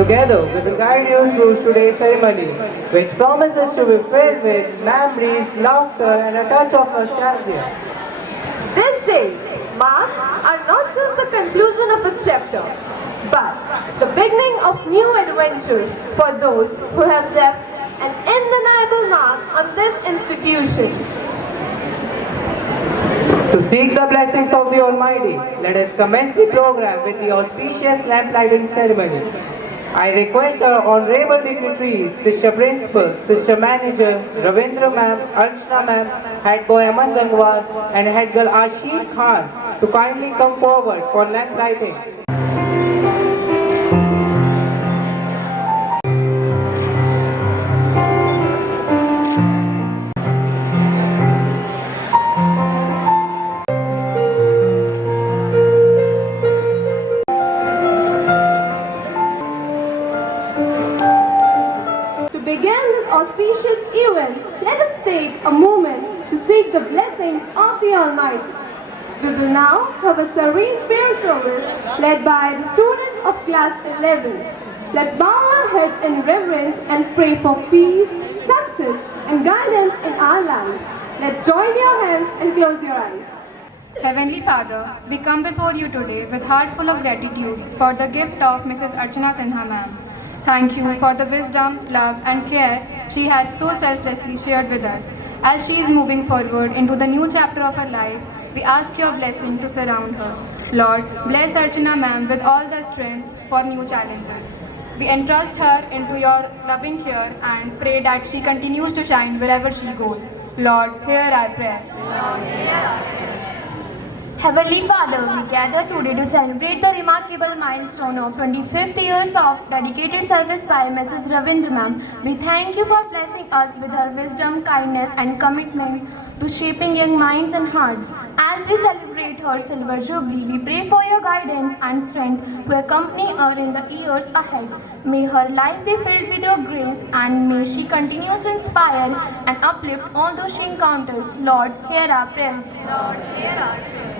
Together, we will guide you through today's ceremony, which promises to be filled with memories, laughter, and a touch of nostalgia. This day marks are not just the conclusion of a chapter, but the beginning of new adventures for those who have left an undeniable mark on this institution. To seek the blessings of the Almighty, let us commence the program with the auspicious lamp lighting ceremony. I request our honorable dignitaries, Sister Principal, Sister Manager, Ravindra Ma'am, Archana Ma'am, Head Boy Aman Gangwar, and Head Girl Ashik Khan to kindly come forward for lamp lighting. To begin this auspicious event, let us take a moment to seek the blessings of the Almighty. We will now have a serene prayer service led by the students of class 11. Let's bow our heads in reverence and pray for peace, success, and guidance in our lives. Let's join your hands and close your eyes. Heavenly Father, we come before you today with heart full of gratitude for the gift of Mrs. Archana Sinha ma'am. Thank you for the wisdom, love and care she had so selflessly shared with us. As she is moving forward into the new chapter of her life, we ask your blessing to surround her. Lord, bless Archana ma'am with all the strength for new challenges. We entrust her into your loving care and pray that she continues to shine wherever she goes. Lord, hear our prayer. Heavenly Father, we gather today to celebrate the remarkable milestone of 25th years of dedicated service by Mrs. Ravindra ma'am. We thank you for blessing us with her wisdom, kindness and commitment to shaping young minds and hearts. As we celebrate her silver jubilee, we pray for your guidance and strength to accompany her in the years ahead. May her life be filled with your grace and may she continue to inspire and uplift all those she encounters. Lord, hear our prayer. Lord, hear our prayer.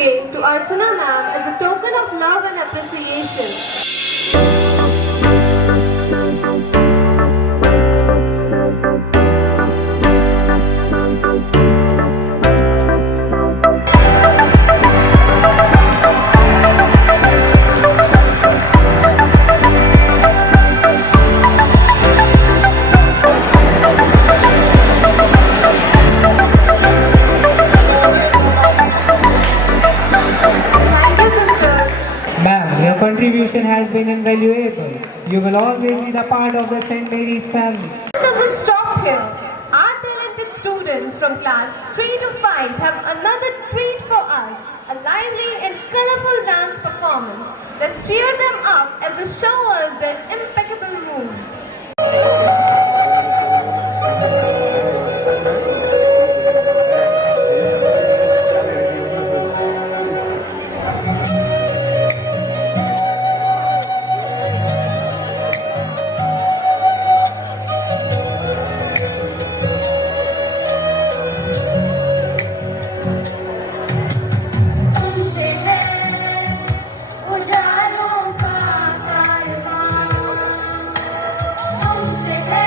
bouquet to Archana ma'am as a token of love and appreciation. Thank you, sisters. Ma'am, your contribution has been invaluable. You will always be the part of the St. Mary's family. It doesn't stop here. Our talented students from class 3 to 5 have another treat for us, a lively and colorful dance performance. Let's cheer them up as they show us their impeccable moves. तुमसे है उजालों का कारवां, तुमसे है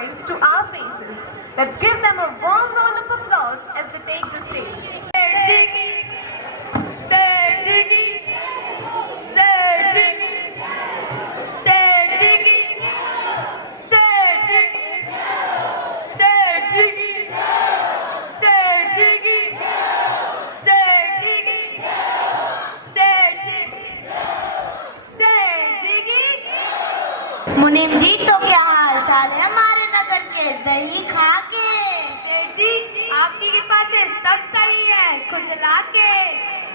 smiles to our faces. Let's give them a warm round of applause as they take the stage. मुनीम जी, तो क्या हाल चाल है हमारे नगर के दही खा के? सेठ जी, आपकी कृपा से सब सही है। खुजला के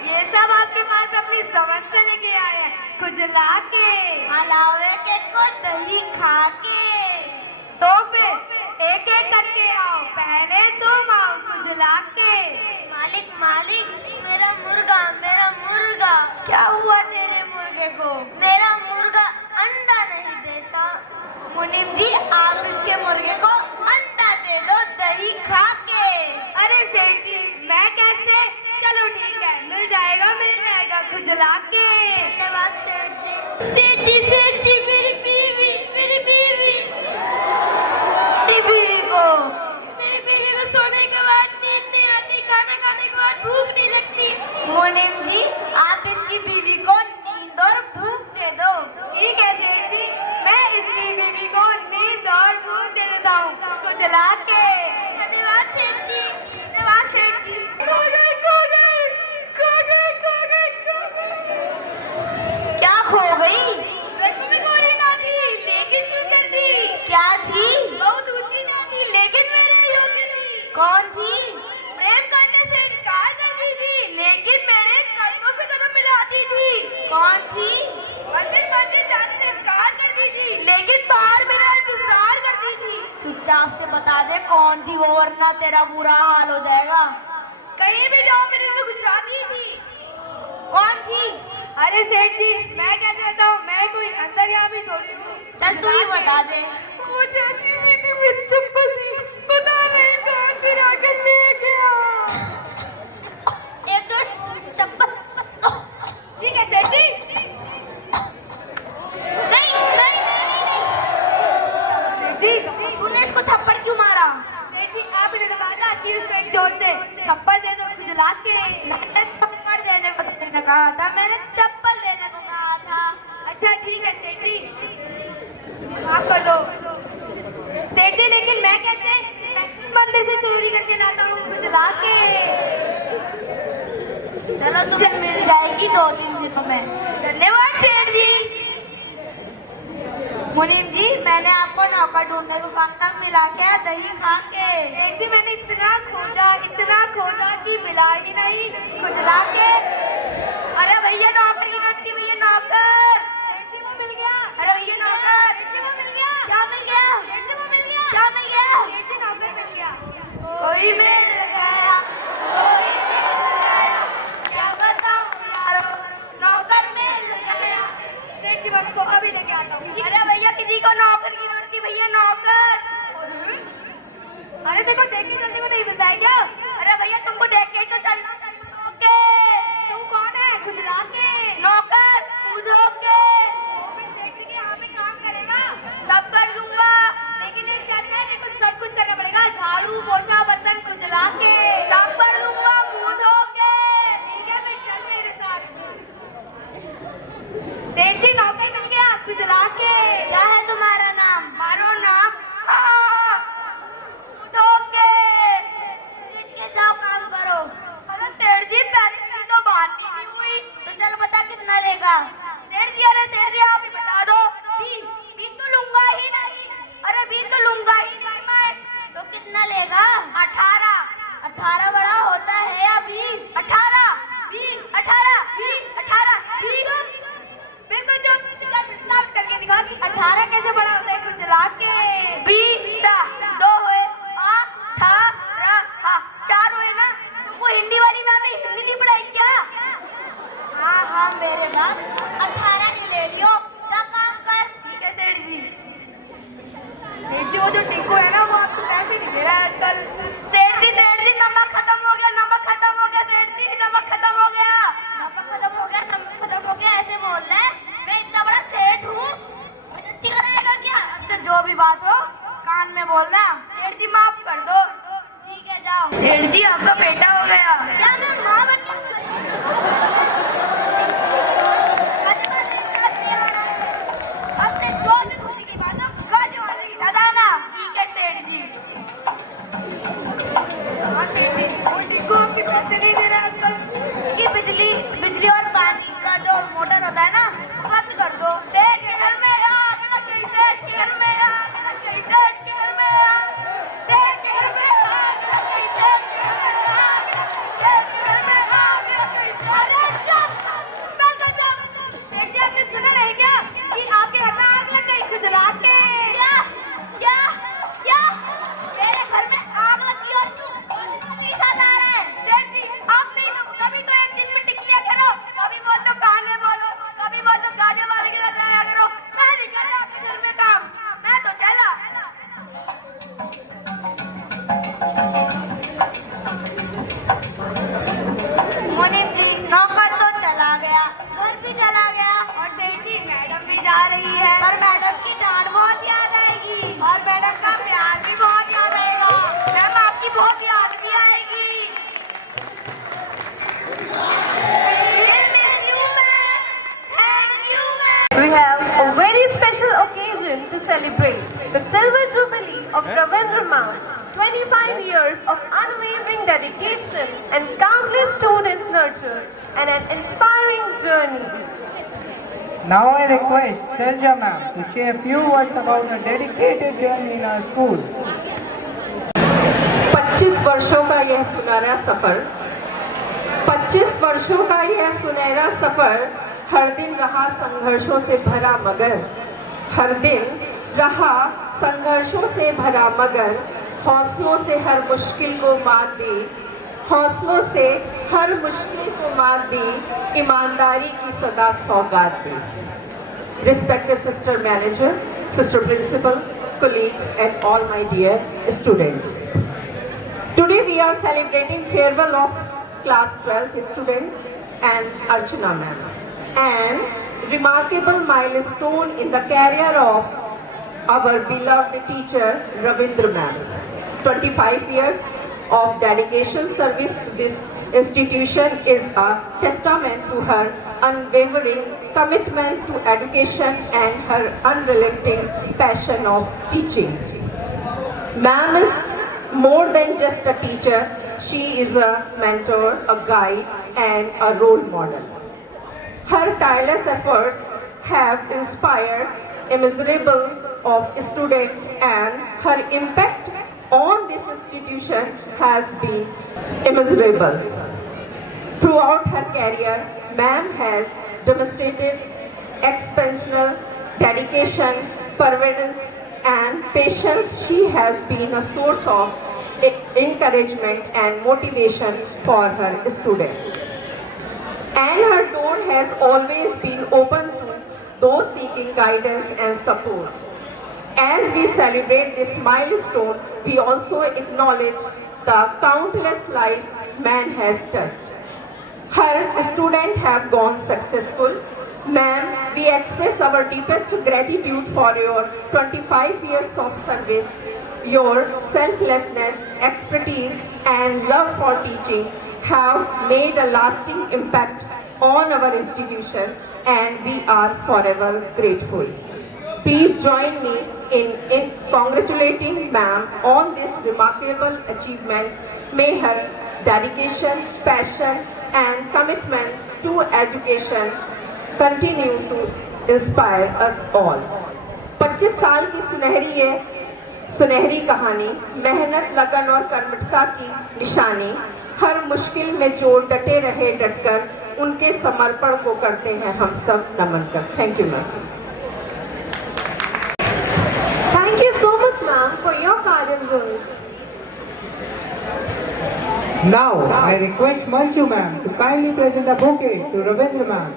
ये सब आपके पास अपनी समझ से लेके आए हैं। खुजला के हलावे के को दही खा के। तो फिर एक एक करके आओ, पहले तुम आओ खुजला के। मालिक मालिक, मेरा मुर्गा मेरा मुर्गा। क्या हुआ तेरे मुर्गे को? मेरा मुर्गा अंडा नहीं देता। मुनीम जी, आप इसके मुर्गे को अंडा दे दो दही खा के। अरे सेठ जी, मैं कैसे? चलो ठीक है, मिल जाएगा खुजला के। धन्यवाद सेठ जी। सेठ जी, मेरी बीवी मेरी बीवी को सोने के बाद नींद नहीं आती, खाना खाने के बाद भूख नहीं लगती। मुनीम जी, आप इसकी बीवी को नींद और भूख दे दो। ठीक है सेठ जी, मैं इसकी बीवी को नींद और भूख दे देता हूँ खुजला के। धन्यवाद सेठ जी। धन्यवाद सेठ जी। क्या खो गई? लेकिन सुंदर थी। क्या थी? बहुत ऊंची ना थी, लेकिन मेरे योग्य थी। कौन थी? प्रेम करने से इनकार करती थी, लेकिन मेरे कदमों से कदम मिलाती थी। कौन थी? मंदिर मंदिर जाने से इनकार करती थी, लेकिन बाहर मेरा इंतजार करती थी। चुपचाप से बता दे कौन थी वो, वरना तेरा बुरा हाल हो जाएगा। कहीं भी जाओ मेरे से कुछ जाती थी। कौन थी? अरे सेठ जी, मैं क्या कहता हूँ, मैं कोई अंतर्यामी थोड़ी हूँ। चल तू ही बता दे। वो जैसी भी थी, मेरी चप्पल थी, पता नहीं कहाँ फिर आके ले गया। एक चप्पल। ठीक है सेठ जी। नहीं नहीं नहीं नहीं सेठ जी, तूने इसको थप्पड़ क्यों मारा? सेठ जी, आपने तो कहा था कि उसको एक जोर से थप्पड़ दे दो खुजला के। मैंने थप्पड़ देने को नहीं कहा था, मैंने चप्पल देने को कहा था। अच्छा ठीक है सेठ जी, माफ कर दो सेठ जी, लेकिन मैं कैसे मंदिर से चोरी करके लाता हूँ खुजला के। चलो तुम्हें मिल जाएगी 2-3 दिनों में। धन्यवाद सेठ जी। मुनीम जी, मैंने आपको नौकर ढूंढने को कहा था, मिला के दही खा के। सेठ जी, मैंने इतना खोजा कि मिला ही नहीं खुजला के। अरे भैया नौकर की नौकरी, भैया नौकर। सेठ जी, वो मिल गया। अरे भैया नौकर। सेठ जी, वो मिल गया। क्या मिल गया? सेठ जी, वो मिल गया। क्या मिल गया? सेठ जी, नौकर मिल गया। कोई मिल गया, कोई मिल गया, क्या बताऊं यारो, नौकर मिल गया। सेठ जी, मैं उसको अभी लेके आता हूँ। अरे भैया, किसी को नौकर की जरूरत थी, भैया नौकर। अरे देखो, देख के चलने को नहीं मिलता है क्या? अरे भैया, तुमको देख के ही तो चलना चाहिए। ओके, तू कौन है? खुजला के नौकर कूदो के। तो फिर सेठ जी के यहाँ पे काम करेगा? सब कर दूंगा, लेकिन एक शर्त है, देखो सब कुछ करना पड़ेगा, झाड़ू पोछा बर्तन खुजला के। सब कर दूंगा, मुंह धो के। ठीक है, फिर चल मेरे साथ। सेठ जी, नौकर मिल गया खुजला के। क्या है तुम्हारा नाम? मारो नाम। मुंह धो के। सीट के जाओ, काम करो। अरे सेठ जी, पैसे की तो बात ही नहीं हुई। तो चल बता कितना लेगा? सेठ जी, अरे सेठ जी, आप ही बता दो। 20 तो लूंगा ही नहीं। अरे 20 तो लूंगा ही नहीं मैं। तो कितना लेगा? 18। 18 बड़ा होता है या 20? 18, 20, 18, 20, 18, 20। बिल्कुल जब साफ करके दिखा कि 18 कैसे बड़ा होता है खुजला के। 20 2 हुए, 18 4 हुए ना। तुमको हिंदी वाली मैम ने हिंदी नहीं पढ़ाई क्या? हाँ मेरे बाप, 18 ही ले लियो, जा काम कर। ठीक है सेठ जी। सेठ जी, वो जो टिंकू है ना, वो आपको पैसे नहीं दे रहा है आजकल। सेठ जी, नमक खत्म हो गया, नमक खत्म हो गया सेठ जी, नमक खत्म हो गया। नमक खत्म हो गया, नमक खत्म हो गया, ऐसे बोल रहे हैं? मैं इतना बड़ा सेठ हूँ, बेइज्जती कराएगा क्या? अब से जो भी बात हो, काम कान में बोलना। सेठ जी माफ कर दो। ठीक है जाओ। सेठ जी आपका बेटा हो गया। क्या मैं माँ बन अपने जो भी खुशी की बात हो गाली वाली सदाना। ठीक है सेठ जी। को आपके पैसे नहीं दे रहे आजकल। उसकी बिजली और पानी का जो मोटर होता है ना बंद कर दो। सेठ के घर में आग लग गई। सेठ के घर में आग लग गई। सेठ के घर में आग। सेठ के घर में आग लग गई। सेठ के घर में आग लग गई। सेठ के घर में आग लग गई। अरे चुप सेठ जी आपने सुना नहीं क्या कि आपके घर में आग लग गई खुजला के। क्या क्या क्या मेरे घर में आग लगी और तू साथ आ रहा है। सेठ जी आप नहीं तो कभी तो एक चीज में टिकिया करो। कभी बोल तो कान में बोलो। कभी बोल तो गाजे वाले के साथ जाया करो। मैं नहीं कर रहा आपके घर में काम। मैं तो चला। मोनिम जी नौकर तो चला गया। घर भी चला गया। और सेठ जी मैडम भी जा रही है। पर मैडम की डांट बहुत याद आएगी। और मैडम का प्यार भी बहुत याद आएगा। मैम आपकी बहुत याद भी आएगी। We have a very special occasion to celebrate the Silver Jubilee of Ravindra Ma'am. 25 years of unwavering dedication and countless students nurtured and an inspiring journey. Now I request Shelja ma'am to share a few words about her dedicated journey in our school. 25 वर्षों का यह सुनहरा सफर 25 वर्षों का यह सुनहरा सफर हर दिन रहा संघर्षों से भरा मगर हर दिन रहा संघर्षों से भरा मगर हौसलों से हर मुश्किल को मात दी हौसलों से हर मुश्किल को मात दी ईमानदारी की सदा सौगात दी. Respected sister manager, sister principal, colleagues and all my dear students. Today we are celebrating farewell of class 12 student and Archana ma'am, and remarkable milestone in the career of our beloved teacher Ravindra ma'am. 25 years of dedication service to this institution is a testament to her unwavering commitment to education and her unrelenting passion of teaching. Ma'am is more than just a teacher, she is a mentor, a guide and a role model. Her tireless efforts have inspired immeasurable of students and her impact on this institution has been immeasurable. Throughout her career, ma'am has demonstrated exceptional dedication, perseverance and patience. She has been a source of encouragement and motivation for her students. And her door has always been open to those seeking guidance and support. As we celebrate this milestone, we also acknowledge the countless lives man has touched. Her students have gone successful. Ma'am, we express our deepest gratitude for your 25 years of service. Your selflessness, expertise and love for teaching have made a lasting impact on our institution and we are forever grateful. Please join me in congratulating ma'am on this remarkable achievement. May her dedication, passion and commitment to education continue to inspire us all. 25 साल की सुनहरी कहानी, मेहनत, लगन और कर्मठता की निशानी, हर मुश्किल में जो डटे रहे डटकर उनके समर्पण को करते हैं हम सब नमन कर. Thank you ma'am. Thank you so much, ma'am, for your kind words. Now I request Manju ma'am to kindly present a bouquet to Ravindra ma'am.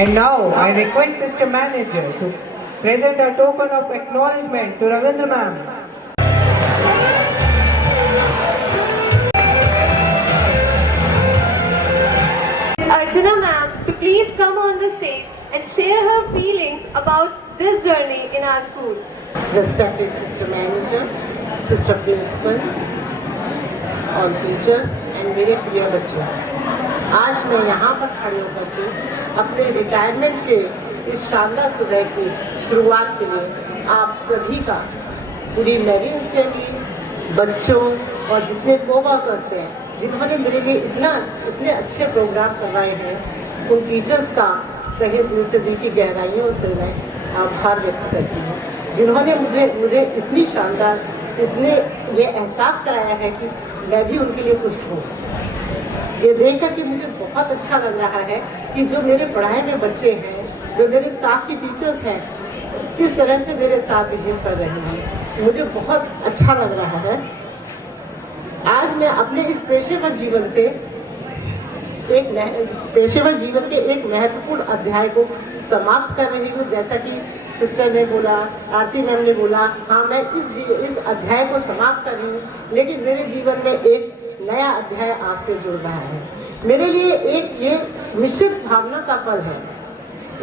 And now I request Sister Manager to present a token of acknowledgement to Ravindra ma'am. come on the stage and share her feelings about this journey in our school. Respected Sister Manager, Sister Principal, और teachers and मेरे प्रिय बच्चों, आज मैं यहाँ पर खड़े होकर के अपने रिटायरमेंट के इस शानदार सुबह की शुरुआत के लिए आप सभी का, पूरी मेरिन्स फैमिली, बच्चों और जितने कोवर्कर्स हैं जिन्होंने मेरे लिए इतने अच्छे प्रोग्राम करवाए हैं, उन टीचर्स का तहे दिल से, दिल की गहराइयों से मैं आभार व्यक्त करती हूँ, जिन्होंने मुझे इतनी शानदार, इतने ये एहसास कराया है कि मैं भी उनके लिए कुछ हूँ। ये देख कर के मुझे बहुत अच्छा लग रहा है कि जो मेरे पढ़ाए में बच्चे हैं, जो मेरे साथ की टीचर्स हैं, किस तरह से मेरे साथ बिहेव कर रहे हैं, मुझे बहुत अच्छा लग रहा है। आज मैं अपने इस पेशेवर जीवन के एक महत्वपूर्ण अध्याय को समाप्त कर रही हूँ। जैसा कि सिस्टर ने बोला, आरती मैम ने बोला, हाँ मैं इस अध्याय को समाप्त कर रही हूँ, लेकिन मेरे जीवन में एक नया अध्याय आज से जुड़ रहा है। मेरे लिए ये निश्चित भावना का पल है।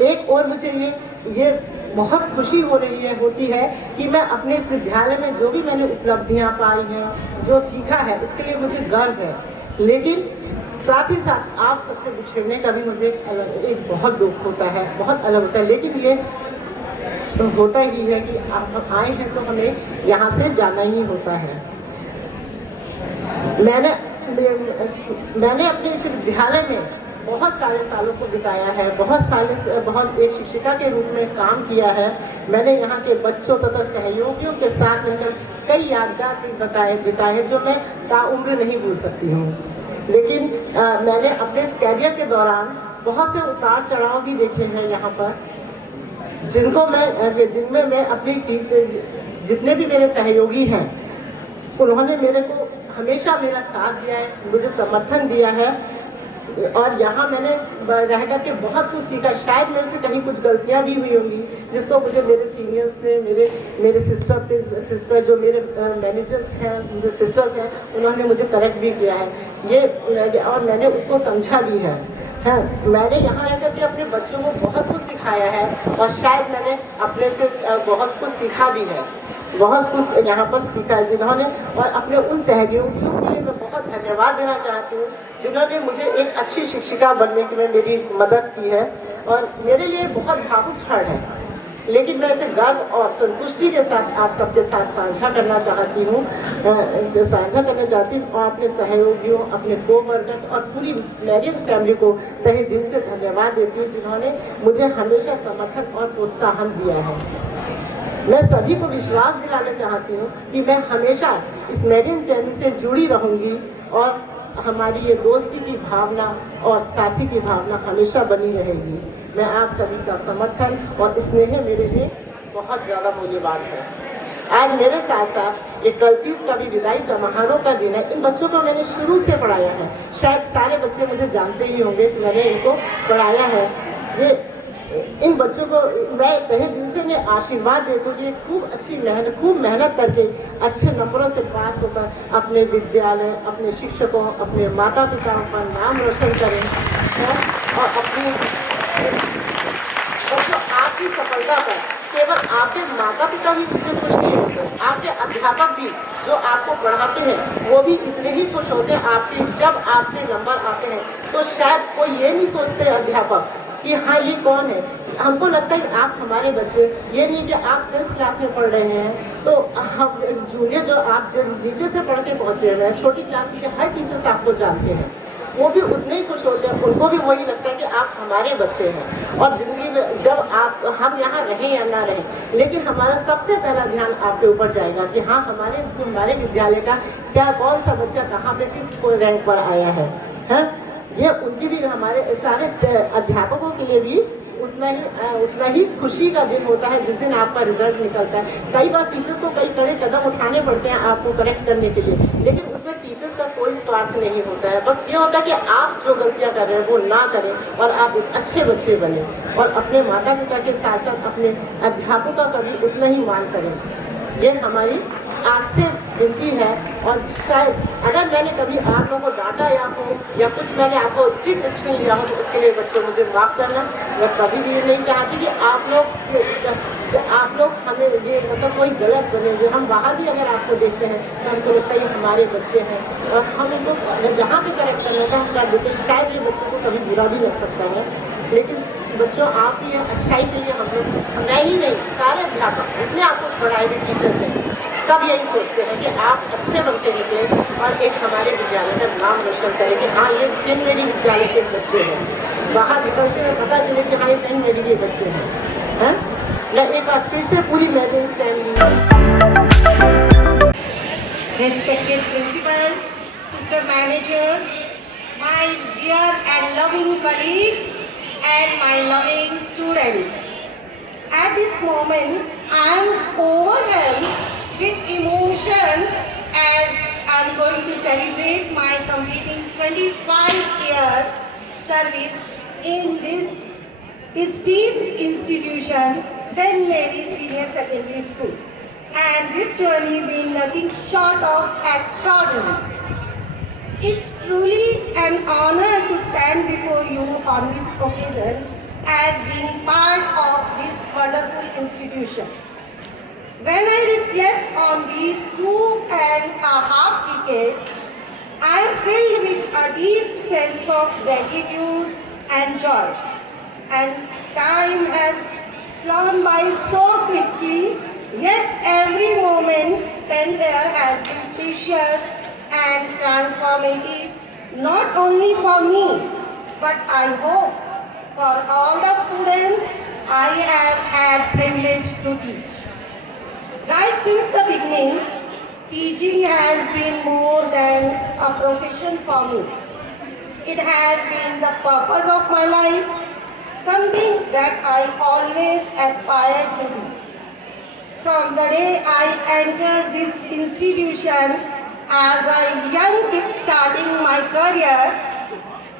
एक और मुझे ये बहुत खुशी होती है कि मैं अपने इस विद्यालय में जो भी मैंने उपलब्धियां पाई हैं, जो सीखा है, उसके लिए मुझे गर्व है। लेकिन साथ ही साथ आप सबसे बिछड़ने का भी मुझे एक बहुत दुख होता है, बहुत अलग होता है। लेकिन ये तो होता ही है कि आप आए हैं तो हमें यहाँ से जाना ही होता है। मैंने अपने इस विद्यालय में बहुत सारे सालों को बिताया है, बहुत एक शिक्षिका के रूप में काम किया है। मैंने यहाँ के बच्चों तथा सहयोगियों के साथ मिलकर कई यादगार पल बिताए जो मैं ताउम्र नहीं भूल सकती हूँ। लेकिन मैंने अपने इस कैरियर के दौरान बहुत से उतार चढ़ाव भी देखे हैं यहाँ पर, जिनमें मैं अपनी जितने भी मेरे सहयोगी हैं, उन्होंने मेरे को हमेशा मेरा साथ दिया है, मुझे समर्थन दिया है। और यहाँ मैंने रह कर के बहुत कुछ सीखा। शायद मेरे से कहीं कुछ गलतियाँ भी हुई होंगी, जिसको मुझे मेरे सीनियर्स ने, मेरे सिस्टर जो मेरे मैनेजर्स हैं, मेरे सिस्टर्स हैं, उन्होंने मुझे करेक्ट भी किया है और मैंने उसको समझा भी है। मैंने यहाँ रह कर के अपने बच्चों को बहुत कुछ सिखाया है और शायद मैंने अपने से बहुत कुछ सीखा भी है, बहुत कुछ यहाँ पर सीखा है, जिन्होंने, और अपने उन सहयोगियों के लिए मैं बहुत धन्यवाद देना चाहती हूँ जिन्होंने मुझे एक अच्छी शिक्षिका बनने में मेरी मदद की है। और मेरे लिए बहुत भावुक क्षण है, लेकिन मैं इसे गर्व और संतुष्टि के साथ आप सबके साथ साझा करना चाहती हूँ और अपने सहयोगियों, अपने कोवर्कर्स और पूरी मेरिन्स फैमिली को तहे दिल से धन्यवाद देती हूँ, जिन्होंने मुझे हमेशा समर्थन और प्रोत्साहन दिया है। मैं सभी को विश्वास दिलाना चाहती हूँ कि मैं हमेशा इस मेरिन फैमिली से जुड़ी रहूँगी और हमारी ये दोस्ती की भावना और साथी की भावना हमेशा बनी रहेगी। मैं आप सभी का समर्थन और स्नेह मेरे लिए बहुत ज़्यादा मूल्यवान है। आज मेरे साथ साथ एक 31 का भी विदाई समारोह का दिन है। इन बच्चों को मैंने शुरू से पढ़ाया है, शायद सारे बच्चे मुझे जानते ही होंगे कि मैंने इनको पढ़ाया है। इन बच्चों को मैं तहे दिल से आशीर्वाद देती हूँ कि खूब मेहनत करके अच्छे नंबरों से पास होकर अपने विद्यालय, अपने शिक्षकों, अपने माता पिताओं का नाम रोशन करें और अपनी बच्चों, आपकी सफलता पर केवल आपके माता पिता भी इतने खुश नहीं होते, आपके अध्यापक भी जो आपको पढ़ाते हैं वो भी इतने ही खुश होते हैं जब आपके नंबर आते हैं। तो शायद कोई ये नहीं सोचते अध्यापक कि हाँ ये कौन है। हमको लगता है कि आप हमारे बच्चे, ये नहीं कि आप 10th क्लास में पढ़ रहे हैं तो हम जूनियर जो आप जब नीचे से पढ़ के पहुँचे हुए हैं, छोटी क्लासेस के हर टीचर्स आपको जानते हैं, वो भी उतने ही खुश होते हैं, उनको भी वही लगता है कि आप हमारे बच्चे हैं। और ज़िंदगी में जब हम यहाँ रहें या ना रहें, लेकिन हमारा सबसे पहला ध्यान आपके ऊपर जाएगा कि हाँ हमारे स्कूल, हमारे विद्यालय का क्या, कौन सा बच्चा कहाँ पे किस रैंक पर आया है। ये उनकी भी, हमारे सारे अध्यापकों के लिए भी उतना ही खुशी का दिन होता है जिस दिन आपका रिजल्ट निकलता है। कई बार टीचर्स को कई कड़े कदम उठाने पड़ते हैं आपको करेक्ट करने के लिए, लेकिन उसमें टीचर्स का कोई स्वार्थ नहीं होता है। बस ये होता है कि आप जो गलतियां कर रहे हैं वो ना करें और आप एक अच्छे बच्चे बने और अपने माता पिता के साथ साथ अपने अध्यापकों का भी उतना ही मान करें। ये हमारी आपसे विनती है, और शायद अगर मैंने कभी आप लोगों को डांटा या कुछ मैंने आपको स्ट्रिक्ट एक्शन लिया हो, तो उसके लिए बच्चों मुझे माफ़ करना। मैं कभी भी ये नहीं चाहती कि आप लोग हमें ये मतलब कोई गलत बनेंगे। हम बाहर भी अगर आपको देखते हैं तो हमको लगता है ये हमारे बच्चे हैं, और हम इनको अगर जहाँ भी करेक्ट करना होगा हम कर देते। शायद ये बच्चों को कभी बुरा भी लग सकता है, लेकिन बच्चों आपकी अच्छाई के लिए हम लोग, मैं ही नहीं, सारे अध्यापक जितने आपको पढ़ाए हुए टीचर्स हैं, सब यही सोचते हैं कि आप अच्छे बन के निकले और एक हमारे विद्यालय का नाम रोशन करें कि हाँ ये सेंट मेरी विद्यालय के बच्चे हैं। बाहर निकलते हुए पता चले कि हाँ ये सेंट मेरी के बच्चे हैं। मैं एक बार फिर से पूरी madams family, respected principal, sister manager, my dear and loving colleagues, and my loving students. At this moment, I am overwhelmed with emotions as I am going to celebrate my completing 25-year service in this esteemed institution, St. Mary's Senior Secondary School. And this journey been nothing short of extraordinary. It's truly an honor to stand before you on this occasion as being part of this wonderful institution. When I reflect on these 2.5 decades, I am filled with a deep sense of gratitude and joy. And time has flown by so quickly, yet every moment spent there has been precious and transformative, not only for me, but I hope for all the students I have had privilege to teach. Right since the beginning, teaching has been more than a profession for me. It has been the purpose of my life, something that I always aspired to do. From the day I entered this institution as a young kid starting my career,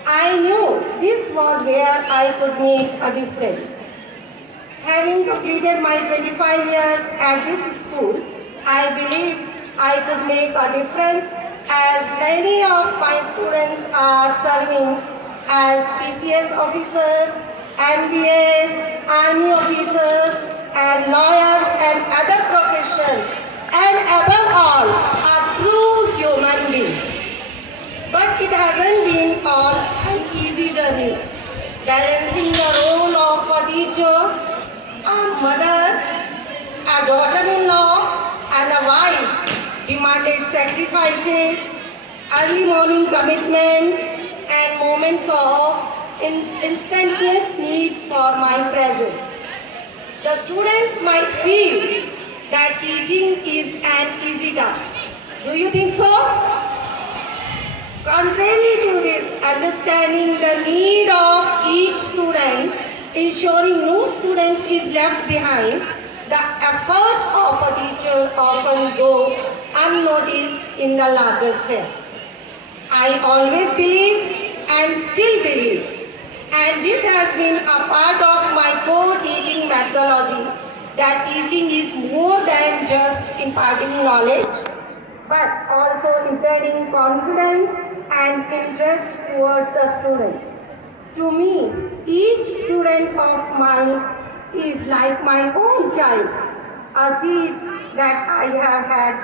I knew this was where I could make a difference. Having completed my 25 years at this school, I believe I could make a difference as many of my students are serving as PCS officers, MBAs, army officers, and lawyers and other professions, and above all, a true human being. But it hasn't been all an easy journey. Balancing the role of a teacher, a mother, a daughter-in-law, and a wife demanded sacrifices, early morning commitments, and moments of instantaneous need for my presence. The students might feel that teaching is an easy task. Do you think so? Contrary to this, understanding the need of each student, ensuring no student is left behind, the effort of a teacher often go unnoticed in the larger sphere. I always believe and still believe, and this has been a part of my core teaching methodology, that teaching is more than just imparting knowledge, but also imparting confidence and interest towards the students. To me, each student of mine is like my own child, a seed that I have had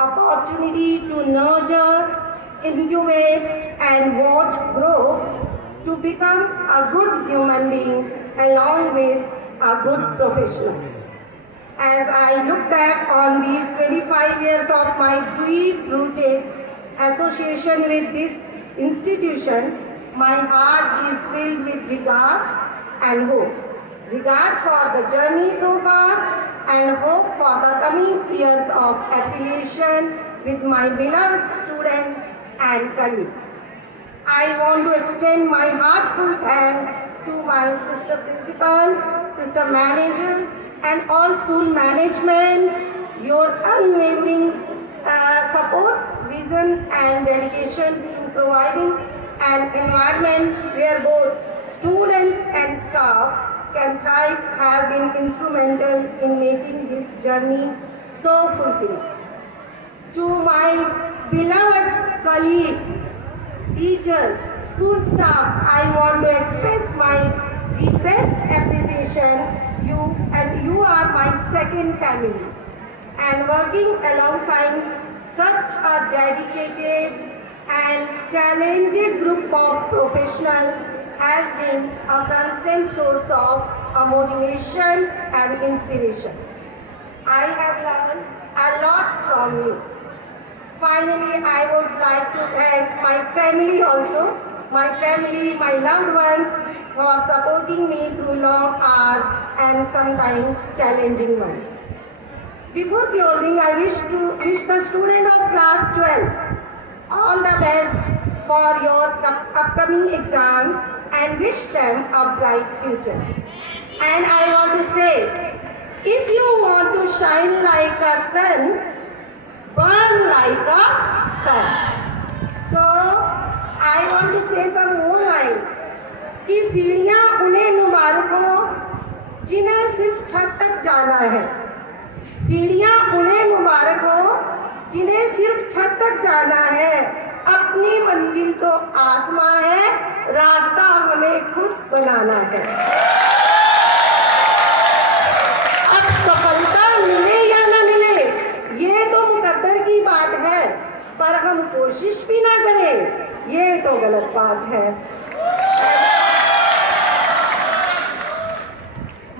opportunity to nurture, incubate, and watch grow to become a good human being along with a good professional. As I look back on these 25 years of my deep-rooted association with this institution, my heart is filled with regard and hope. Regard for the journey so far and hope for the coming years of affiliation with my beloved students and colleagues. I want to extend my heartfelt thanks to my sister principal, sister manager, and all school management. Your unwavering support, vision, and dedication to providing an environment where both students and staff can thrive have been instrumental in making this journey so fulfilling. To my beloved colleagues, teachers, school staff, I want to express my deepest appreciation. You are my second family. And working alongside such a dedicated and talented group of professionals has been a constant source of motivation and inspiration. I have learned a lot from you. Finally, I would like to thank my family also, my family, my loved ones for supporting me through long hours and sometimes challenging ones. Before closing, I wish the student of class 12 all the best for your upcoming exams and wish them a bright future. And I want to say, if you want to shine like a sun, burn like a sun. So, I want to say some more lines. कि सीढ़ियाँ उन्हें मुबारक हो जिन्हें सिर्फ छत तक जाना है. सीढ़ियाँ उन्हें मुबारक हो जिन्हें सिर्फ छत तक जाना है. अपनी मंजिल तो आसमां है, रास्ता हमें खुद बनाना है. अब सफलता मिले या न मिले, ये तो मुकद्दर की बात है, पर हम कोशिश भी ना करें, ये तो गलत बात है.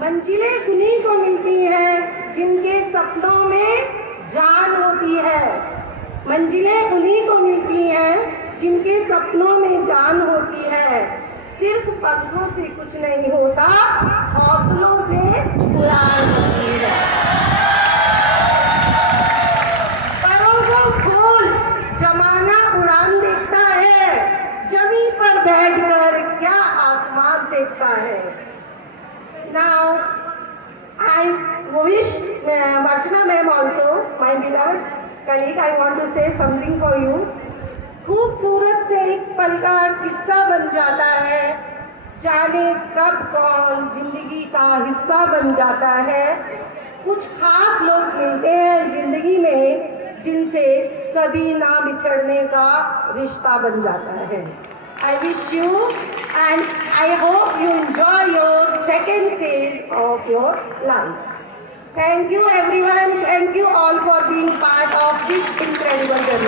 मंजिलें उन्हीं को मिलती हैं जिनके सपनों में जान होती है. मंजिलें उन्हीं को मिलती हैं जिनके सपनों में जान होती है. सिर्फ पंखों से कुछ नहीं होता, हौसलों से उड़ान होती है. परों को खोल, जमाना उड़ान देखता है, जमीन पर बैठकर क्या आसमान देखता है. Now, I wish Varchana ma'am also, my beloved colleague, I want to say something for you. खूबसूरत से एक पल का किस्सा बन जाता है, जाने कब कौन जिंदगी का हिस्सा बन जाता है. कुछ खास लोग मिलते हैं जिंदगी में जिनसे कभी ना बिछड़ने का रिश्ता बन जाता है. I wish you and I hope you enjoy your second phase of your life. Thank you everyone. Thank you all for being part of this incredible journey.